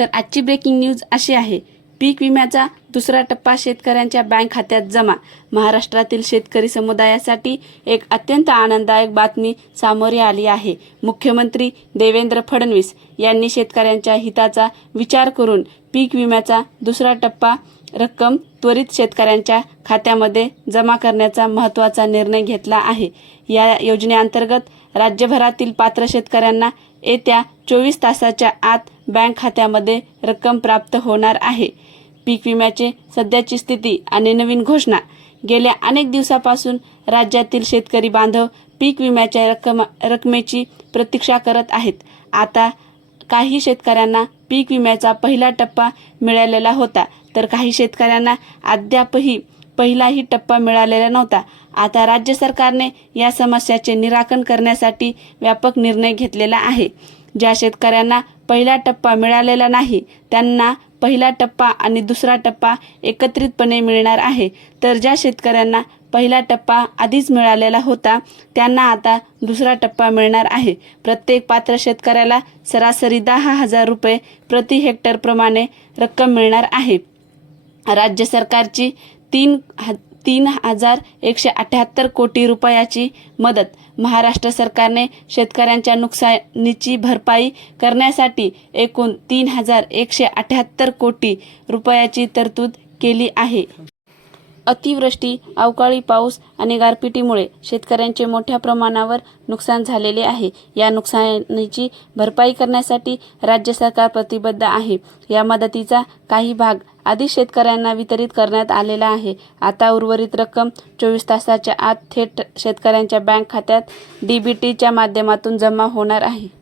तर आजची breaking news अशी आहे. पीक विम्याचा दुसरा टप्पा शेतकऱ्यांच्या बँक खात्यात जमा. महाराष्ट्रातील शेतकरी समुदायासाठी एक अत्यंत आनंददायक बातमी सामोरी आली आहे. मुख्यमंत्री देवेंद्र फडणवीस यांनी शेतकऱ्यांच्या हिताचा विचार करून पीक विम्याचा दुसरा टप्पा रक्कम त्वरित शेतकऱ्यांच्या खात्यामध्ये जमा करण्याचा महत्त्वाचा निर्णय घेतला आहे. या योजनेअंतर्गत राज्यभरातील पात्र शेतकऱ्यांना येत्या चोवीस तासाच्या आत बँक खात्यामध्ये रक्कम प्राप्त होणार आहे. पीक विम्याचे सध्याची स्थिती आणि नवीन घोषणा. गेल्या अनेक दिवसापासून राज्यातील शेतकरी बांधव पीक विम्याच्या रक्कम रकमेची प्रतीक्षा करत आहेत. आता काही शेतकऱ्यांना पीक विम्याचा पहिला टप्पा मिळालेला होता तर काही शेतकऱ्यांना अद्यापही पहिलाही टप्पा मिळालेला नव्हता. आता राज्य सरकारने या समस्याचे निराकरण करण्यासाठी व्यापक निर्णय घेतलेला आहे. ज्या शेतकऱ्यांना पहिला टप्पा मिळालेला नाही त्यांना पहिला टप्पा आणि दुसरा टप्पा एकत्रितपणे मिळणार आहे. तर ज्या शेतकऱ्यांना पहिला टप्पा आधीच मिळालेला होता त्यांना आता दुसरा टप्पा मिळणार आहे. प्रत्येक पात्र शेतकऱ्याला सरासरी दहा हजार रुपये प्रति हेक्टरप्रमाणे रक्कम मिळणार आहे. राज्य सरकारची तीन ह तीन हजार एकशे अठ्याहत्तर कोटी रुपयाची मदत महाराष्ट्र सरकारने शेतकऱ्यांच्या नुकसानीची भरपाई करण्यासाठी एकूण तीन हजार एकशे अठ्याहत्तर कोटी रुपयाची तरतूद केली आहे. अतिवृष्टी अवकाळी पाऊस आणि गारपिटीमुळे शेतकऱ्यांचे मोठ्या प्रमाणावर नुकसान झालेले आहे. या नुकसानीची भरपाई करण्यासाठी राज्य सरकार प्रतिबद्ध आहे. या मदतीचा काही भाग आधीच शेतकऱ्यांना वितरित करण्यात आलेला आहे. आता उर्वरित रक्कम चोवीस तासाच्या आत थेट शेतकऱ्यांच्या बँक खात्यात डी बी टीच्या माध्यमातून जमा होणार आहे.